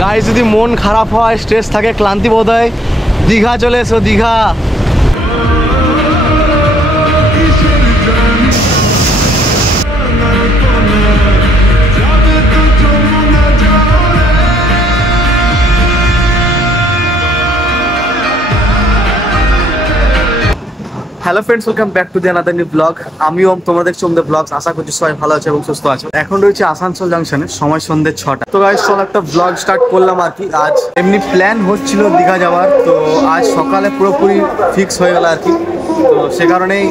Guys যদি মন খারাপ হয়, স্ট্রেস থাকে, ক্লান্তি বোধ হয়, দীঘা চলে এসো, Digha. Hello friends, welcome back to the another new blog. আমি ওম, তোমরা দেখছো ওম দ্য ব্লগস। আশা করছি সবাই ভালো আছে এবং সুস্থ আছো। এখন রয়েছে আসানসোল জাংশনে, সময় সন্ধ্যে 6টা। তো গাইস চলো একটা ব্লগ স্টার্ট করলাম আর কি। আজ এমনি প্ল্যান হচ্ছিল দীঘা যাওয়ার, তো আজ সকালে পুরোপুরি ফিক্স হয়ে গেল আর কি। তো সে কারণেই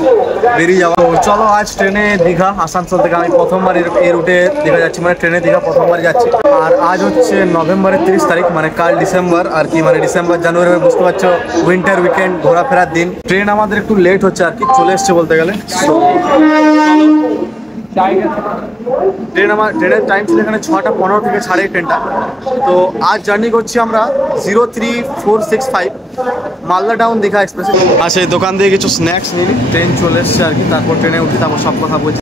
বেরিয়ে যাওয়া। তো চলো আজ ট্রেনে দীঘা, আসানসোল থেকে আমি প্রথমবার এই রুটে দীঘা যাচ্ছি, মানে ট্রেনে দীঘা প্রথমবার যাচ্ছি। আর আজ হচ্ছে নভেম্বরের 30 তারিখ, মানে কাল ডিসেম্বর আর কি, মানে ডিসেম্বর জানুয়ারি, বুঝতে পারছো, উইন্টার উইকেন্ড, ঘোরাফেরার দিন। ট্রেন আমাদের একটু লেট হচ্ছে আর কি, চলে এসছে বলতে গেলে। ট্রেনের টাইম ছিল এখানে 6:15 থেকে ছাড়ে ট্রেনটা। তো আজ জার্নি করছি আমরা 03465 মালদা টাউন দীঘা এক্সপ্রেসে। আচ্ছা, এই দোকান দিয়ে কিছু স্ন্যাক্স নিই, ট্রেন চলে এসছে আর কি, তারপর ট্রেনে উঠি, তারপর সব কথা বলছি।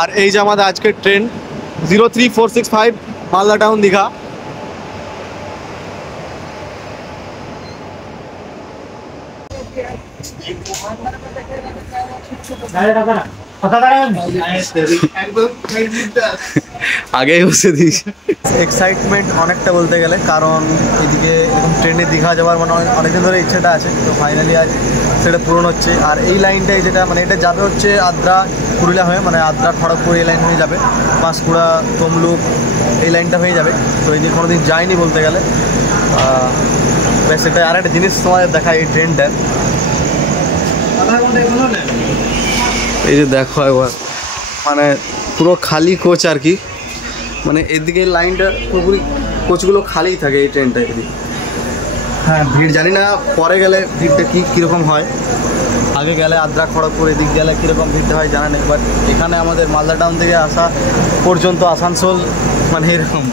আর এই যে আমাদের আজকের ট্রেন 03465 মালদা টাউন দীঘা। আগেই বসে দিস। এক্সাইটমেন্ট অনেকটা বলতে গেলে, কারণ এদিকে এরকম ট্রেনে দীঘা যাওয়ার মানে অনেকদিন ধরে ইচ্ছেটা আছে, তো ফাইনালি আজ সেটা পূরণ হচ্ছে। আর এই লাইনটাই যেটা মানে এটা যাবে হচ্ছে আদ্রা পুরুলিয়া হয়ে, মানে আদ্রা খড়গপুর এই লাইন হয়ে যাবে, পাঁশকুড়া তমলুক এই লাইনটা হয়ে যাবে। তো এই যে কোনোদিন যায়নি বলতে গেলে, ব্যাস এটা। আর একটা জিনিস তোমাদের দেখায় এই ট্রেনটার, এই যে দেখো একবার, মানে পুরো খালি কোচ আর কি, মানে এদিকে লাইনটা পুরোপুরি কোচগুলো খালিই থাকে এই ট্রেনটা এদিকে। হ্যাঁ, ভিড় জানি না পরে গেলে ভিড়টা কীরকম হয়, আগে গেলে আদ্রা খড়গপুর এদিক গেলে কীরকম ভিড়টা হয় জানা নেই, বাট এখানে আমাদের মালদা টাউন থেকে আসা পর্যন্ত আসানসোল মানে এরকম।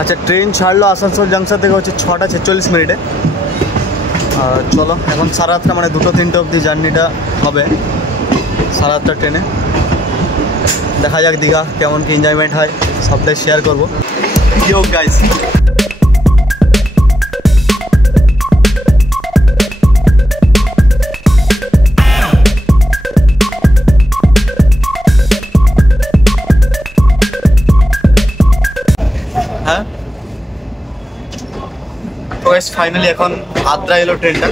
আচ্ছা, ট্রেন ছাড়লো আসানসোল জাংশন থেকে হচ্ছে 6:46 চলো এখন সারা রাতটা মানে 2-3টে অবধি জার্নিটা হবে, সারা রাতটা ট্রেনে। দেখা যাক দীঘা কেমন কি এনজয়মেন্ট হয়, সবটাই শেয়ার করবো। ইয়ো গাইস, হ্যাঁ তো গাইস ফাইনালি এখন আদ্রা এলো ট্রেনটা।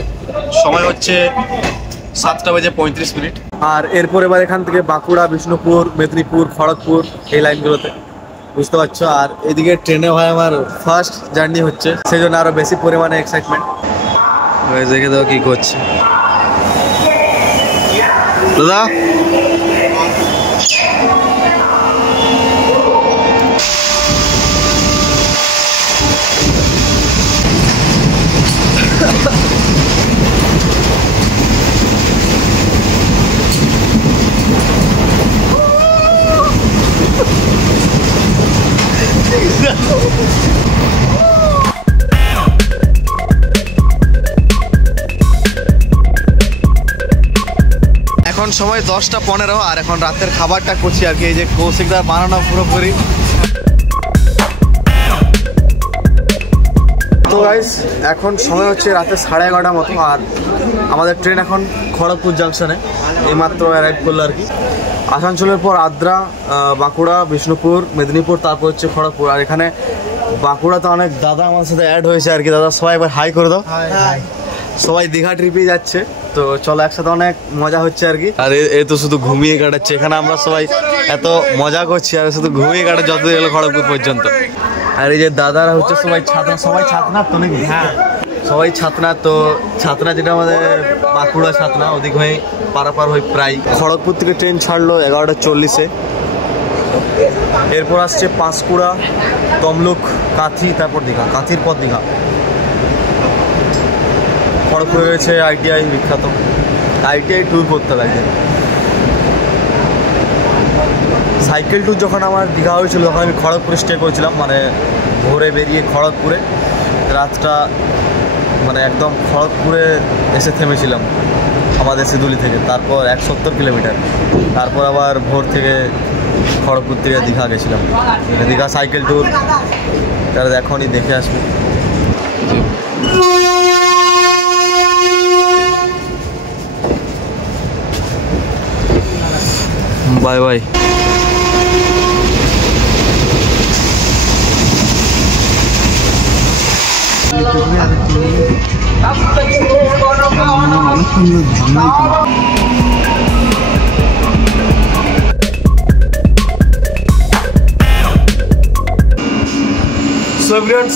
সময় হচ্ছে 7:35। আর এরপর এবার এখান থেকে বাঁকুড়া, বিষ্ণুপুর, মেদিনীপুর, খড়গপুর এই লাইনগুলোতে, বুঝতে পারছো। আর এদিকে ট্রেনে হয় আমার ফার্স্ট জার্নি হচ্ছে, সেই জন্য আরও বেশি পরিমাণে এক্সাইটমেন্ট। দেখে দাও কী করছে দাদা। এখন সময় 10:15 আর এখন রাতের খাবারটা করছি আর কি, এই যে কৌশিকদা বানানো পুরোপুরি। তো গাইস এখন সময় হচ্ছে রাতে 11:30 মতো, আর আমাদের ট্রেন এখন খড়গপুর জাংশনে এইমাত্র অ্যারাইভ করলো আর কি। আসানসোলের পর আদ্রা, বাঁকুড়া, বিষ্ণুপুর, মেদিনীপুর, তারপর হচ্ছে খড়গপুর। আর এখানে বাঁকুড়াতে অনেক দাদা আমার সাথে অ্যাড হয়েছে আর কি। দাদা সবাই একবার হাই করে দাও। সবাই দীঘা ট্রিপে যাচ্ছে, তো চলো একসাথে অনেক মজা হচ্ছে আর কি। আর এ তো শুধু ঘুমিয়ে কাটাচ্ছে, এখানে আমরা সবাই এত মজা করছি আর শুধু ঘুমিয়ে কাটা যত এলো খড়গপুর পর্যন্ত। আর এই যে দাদারা হচ্ছে সবাই ছাত্র, সবাই ছাত্রনা তো নাকি? হ্যাঁ সবাই ছাত্রনা। তো ছাত্রনা যেটা আমাদের বাঁকুড়া ছাত্রনা, ওদিক হয়ে পারাপার হয়ে প্রায় খড়গপুর থেকে ট্রেন ছাড়লো 11:40। এরপর আসছে পাঁশকুড়া, তমলুক, কাঁথি, তারপর দীঘা, কাঁথির পর দীঘা। খড়গপুরে রয়েছে ITI বিখ্যাত, ITI ট্যুর করতে লাগে। সাইকেল ট্যুর যখন আমার দীঘা হয়েছিল তখন আমি খড়গপুরে স্টে করেছিলাম, মানে ভোরে বেরিয়ে খড়গপুরে রাতটা মানে একদম খড়গপুরে এসে থেমেছিলাম আমাদের সিদুলি থেকে। তারপর 170 কিলোমিটার, তারপর আবার ভোর থেকে খড়গপুর থেকে দীঘা গেছিলাম, দীঘা সাইকেল ট্যুর, তারা এখনই দেখে আসবে। Bye bye.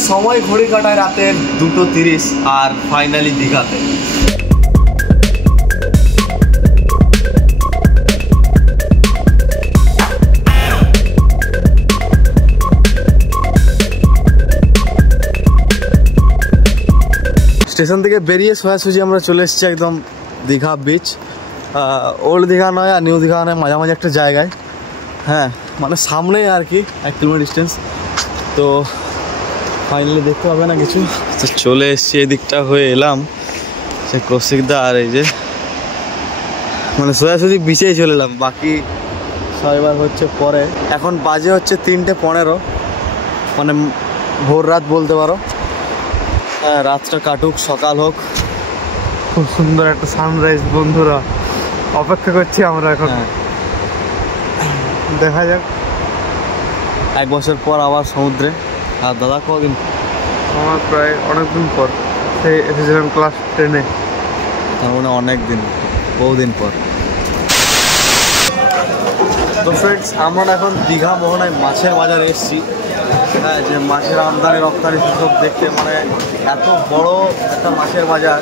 সময় ঘড়ি কাটায় রাতের 2:30 আর ফাইনালি দীঘাতে। স্টেশন থেকে বেরিয়ে সোজাসুজি আমরা চলে এসেছি একদম দীঘা বিচ। ওল্ড দীঘা নয় আর নিউ দীঘা নয়, মাঝামাঝি একটা জায়গায়। হ্যাঁ, মানে সামনেই আর কি 1 কিলোমিটার ডিস্টেন্স। তো ফাইনালি দেখতে পাবে না কিছু, তো চলে এসেছি এদিকটা হয়ে এলাম সে কৌশিকদা, আর এই যে মানে সোজাসুজি বিচেই চলে এলাম, বাকি ছয়বার হচ্ছে পরে। এখন বাজে হচ্ছে 3:15, মানে ভোর রাত বলতে পারো। হ্যাঁ, রাতটা কাটুক, সকাল হোক। খুব সুন্দর একটা সানরাইজ বন্ধুরা, অপেক্ষা করছি আমরা এখন। দেখা যাক। 1 বছর পর আবার সমুদ্রে। আর দাদা কদিন? আমার প্রায় অনেকদিন পর, সেই এসেছিলাম ক্লাস 10-এ। তার মানে অনেক দিন, বহুদিন পর। তো ফ্রেন্ডস, আমরা এখন দীঘা মোহনায় মাছের বাজারে এসেছি। হ্যাঁ, যে মাছের আমদানি রপ্তানি সব দেখতে, মানে এত বড় একটা মাছের বাজার,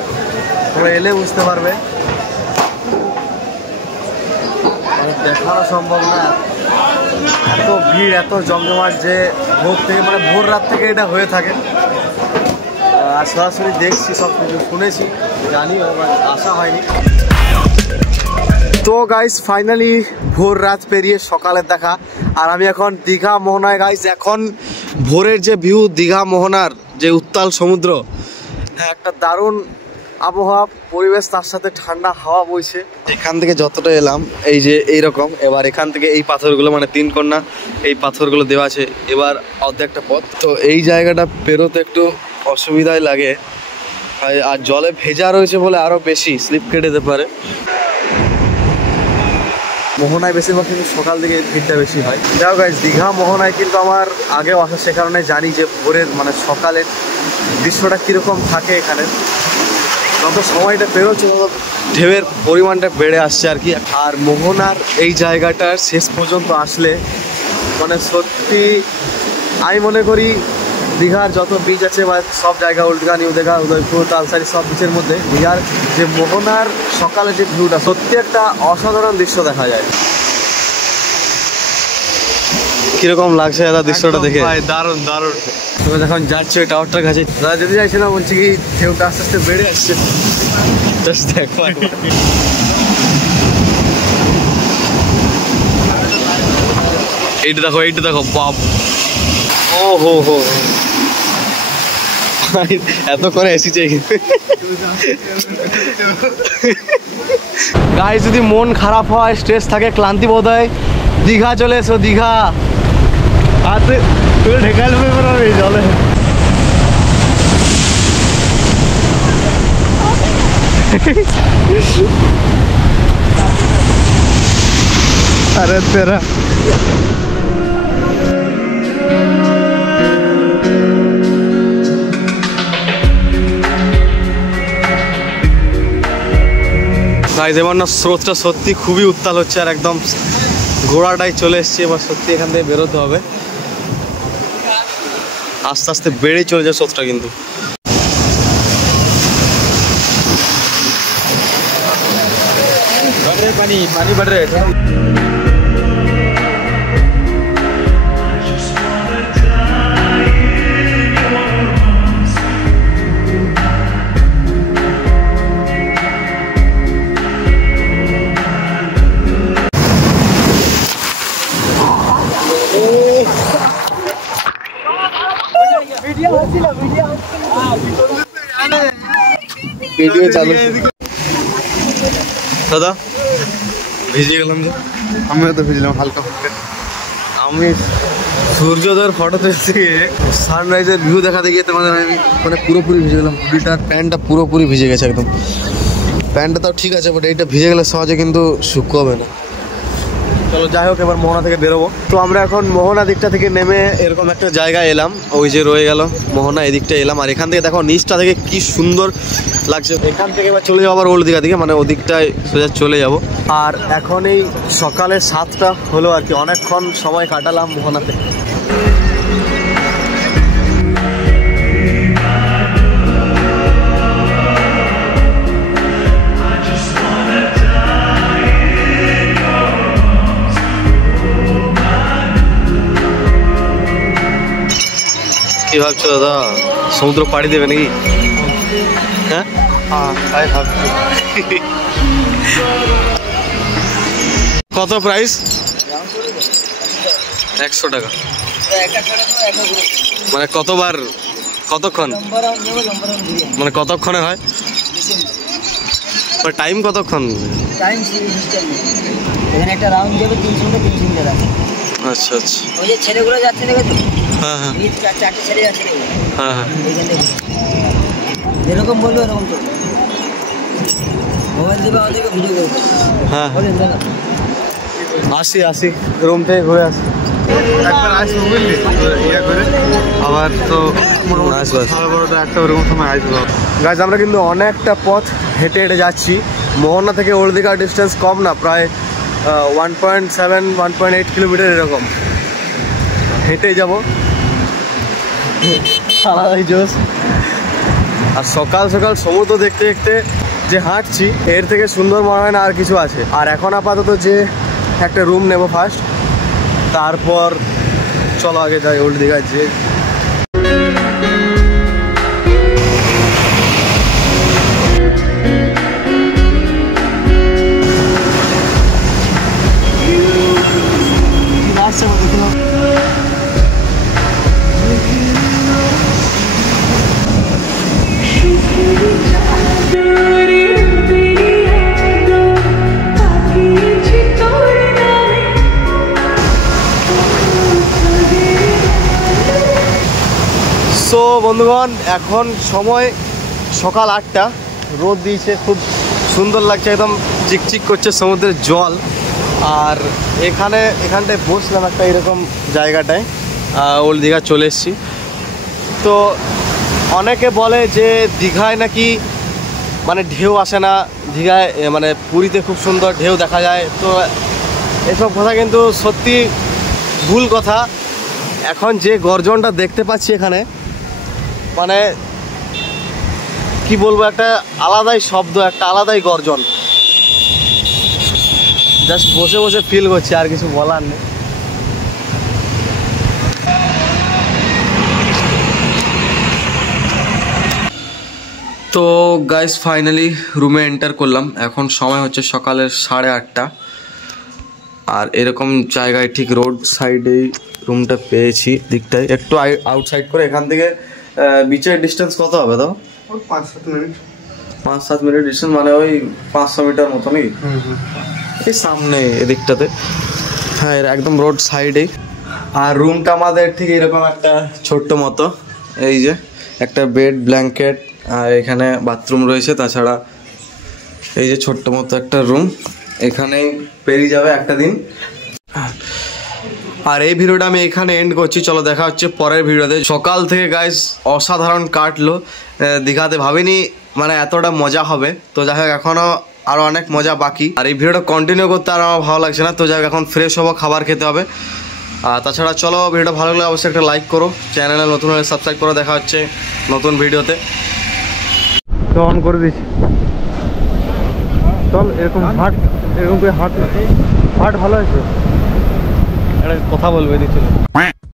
তোমরা এলে বুঝতে পারবে, দেখানো সম্ভব না। এত ভিড়, এত জমজমাট, যে ভোর থেকে মানে ভোর রাত থেকে এটা হয়ে থাকে। আর সরাসরি দেখছি, সব কিছু শুনেছি, জানি, আসা হয়নি। তো গাইস, ফাইনালি ভোর রাত পেরিয়ে সকালের দেখা, আর আমি এখন দীঘা মোহনায়। গাইস, এখন ভোরের যে ভিউ, দীঘা মোহনার যে উত্তাল সমুদ্র, একটা দারুণ আবহাওয়া পরিবেশ, তার সাথে ঠান্ডা হাওয়া বইছে। এখান থেকে যতটা এলাম, এই যে এইরকম, এবার এখান থেকে এই পাথরগুলো, মানে 3 কন্যা এই পাথরগুলো দেওয়া আছে, এবার অর্ধেকটা পথ। তো এই জায়গাটা পেরোতে একটু অসুবিধাই লাগে, আর জলে ভেজা রয়েছে বলে আরও বেশি স্লিপ কেটে যেতে পারে। মোহনায় বেশিরভাগ কিন্তু সকাল দিকে ভিড়টা বেশি হয়। যাও গাইস, দীঘা মোহনায় কিন্তু আমার আগেও আসা, সে কারণে জানি যে ভোরের মানে সকালের দৃশ্যটা কীরকম থাকে এখানে। যত সময়টা পেরোচ্ছে তত ঢেউয়ের পরিমাণটা বেড়ে আসছে আর কি। আর মোহনার এই জায়গাটার শেষ পর্যন্ত আসলে মানে সত্যি আমি মনে করি দীঘার যত বিচ আছে বা সব জায়গা, ওল্ড দীঘা, নিউ দীঘা, উদয়পুর, তালসারি, সব বিচের মধ্যে দীঘার যে মোহনার সকালে যে ভিউটা, সত্যি একটা অসাধারণ দৃশ্য দেখা যায়। কিরকম লাগছে দাদা দৃশ্যটা দেখে? দারুণ দারুণ। তুমি যখন যাচ্ছ ওই টাওয়ারটার কাছে, দাদা যেতে চাইছে না, বলছি কি ঢেউটা আস্তে আস্তে বেড়ে আসছে। দেখো এইটা দেখো, এইটা দেখো, বাপ, ও হো হো, এত করে এসেছে। গাইস, যদি মন খারাপ হয়, স্ট্রেস থাকে, ক্লান্তি বোধ হয়, দীঘা চলে এসো, দীঘা। আর তুই ঢেকাল পেপার জলে। আরে তেরা গাইস, এবার না স্রোতটা সত্যি খুবই উত্তাল হচ্ছে, আর একদম ঘোড়াটাই চলে এসছে। এবার সত্যি এখান থেকে বেরোতে হবে, আস্তে আস্তে বেড়েই চলে যায় স্রোতটা কিন্তু। পানি পানি बढ़ रहे हैं। ভিডিও চালু। দাদা ভিজে গেলাম যে। আমিও তো ভিজলাম হালকা ফুলকা। আমি সূর্যোদয়ের ফটো থেকে সানরাইজের ভিউ দেখাতে গিয়ে তোমাদের আমি মানে পুরোপুরি ভিজে গেলাম। হুডিটার প্যান্টটা পুরোপুরি ভিজে গেছে একদম। প্যান্টটা তাও ঠিক আছে, বাট এইটা ভিজে গেলে সহজে কিন্তু শুকোবে না। চলো যাই হোক, এবার মোহনা থেকে বেরোবো। তো আমরা এখন মোহনা দিকটা থেকে নেমে এরকম একটা জায়গায় এলাম, ওই যে রয়ে গেল মোহনা, এদিকটা এলাম। আর এখান থেকে দেখো নিচটা থেকে কি সুন্দর লাগছে। এখান থেকে এবার চলে যাবো আবার ওল্ড দীঘা দিকে, মানে ওদিকটায় সোজা চলে যাব। আর এখন এই সকালে 7টা হলো আর কি, অনেকক্ষণ সময় কাটালাম মোহনাতে। কি ভাবছো দাদা, সমুদ্র পাড়ি দেবে নাকি? হ্যাঁ তাই ভাবছি। কত প্রাইস? 100 টাকা। মানে কতবার, কতক্ষণ, মানে কতক্ষণে হয়? টাইম কতক্ষণ? আচ্ছা আচ্ছা। ওই যে ছেলেগুলো যাচ্ছে দেখে তো, হ্যাঁ হ্যাঁ 4টে ছেলে যাচ্ছে দেখে। হ্যাঁ হ্যাঁ। যেরকম বলবো এরকম তো মোবাইল দেবে, আমাদেরকে ভিডিও করবে। হ্যাঁ বলেন দাদা, আসি রুম থেকে ঘুরে আসি। একবার আসবো বুঝলি, ইয়ে করে আবার তো আসবো। সাড়ে 12টা একটা ওরকম সময় আসবো। গাইজ আমরা কিন্তু অনেকটা পথ হেঁটে হেঁটে যাচ্ছি। মোহনা থেকে ওল্ড দীঘার ডিস্টেন্স কম না, প্রায় 1.7-1.8 কিলোমিটার এরকম হেঁটে যাব। আলাদাই জোশ। আর সকাল সকাল সমুদ্র দেখতে দেখতে যে হাঁটছি, এর থেকে সুন্দর মনে হয় না আর কিছু আছে। আর এখন আপাতত যে একটা রুম নেব ফার্স্ট, তারপর চলো আগে যাই ওল্ড দীঘার যে। সো বন্ধুগণ, এখন সময় সকাল 8টা, রোদ দিয়েছে, খুব সুন্দর লাগছে, একদম চিকচিক করছে সমুদ্রের জল। আর এখানটায় বসলাম একটা এরকম জায়গাটায়, ওল্ড দীঘা চলে এসেছি। তো অনেকে বলে যে দীঘায় নাকি মানে ঢেউ আসে না, দীঘায় মানে পুরীতে খুব সুন্দর ঢেউ দেখা যায়। তো এসব কথা কিন্তু সত্যি ভুল কথা। এখন যে গর্জনটা দেখতে পাচ্ছি এখানে, মানে কি বলবো, একটা আলাদাই শব্দ, একটা আলাদাই গর্জন। জাস্ট বসে বসে ফিল করছি, আর কিছু বলার নেই। তো গাইস ফাইনালি রুমে এন্টার করলাম। এখন সময় হচ্ছে সকালের 8:30। আর এরকম জায়গায় ঠিক রোড সাইডেই রুমটা পেয়েছি, দিকটায় একটু আউটসাইড করে। এখান থেকে বিচের ডিস্টেন্স কত হবে দাও? 5-7 মিনিট। 5-7 মিনিট ডিস্টেন্স, মানে ওই 500 মিটার মতো নাকি? এই সামনে এদিকটাতে, হ্যাঁ একদম রোড সাইডেই। আর রুমটা আমাদের ঠিক এরকম একটা ছোট্ট মতো, এই যে একটা বেড, ব্ল্যাঙ্কেট, আর এখানে বাথরুম রয়েছে। তাছাড়া এই যে ছোট্ট মতো একটা রুম, এখানেই পেরিয়ে যাবে একটা দিন। আর এই ভিডিওটা আমি এখানে এন্ড করছি। চলো দেখা হচ্ছে পরের ভিডিওতে। সকাল থেকে গাইস অসাধারণ কাটলো দীঘাতে, ভাবিনি মানে এতটা মজা হবে। তো যাই হোক, এখনও আরও অনেক মজা বাকি। আর এই ভিডিওটা কন্টিনিউ করতে আর আমার ভালো লাগছে না। তো যাই হোক, এখন ফ্রেশ হবো, খাবার খেতে হবে। আর তাছাড়া চলো, ভিডিওটা ভালো লাগলে অবশ্যই একটা লাইক করো, চ্যানেলে নতুন হলে সাবস্ক্রাইব করো। দেখা হচ্ছে নতুন ভিডিওতে। তো অন করে দিচ্ছি। চল এরকম হাট, এরকম করে হাট ভালো আছে। একটা কথা বলবে দিচ্ছিল।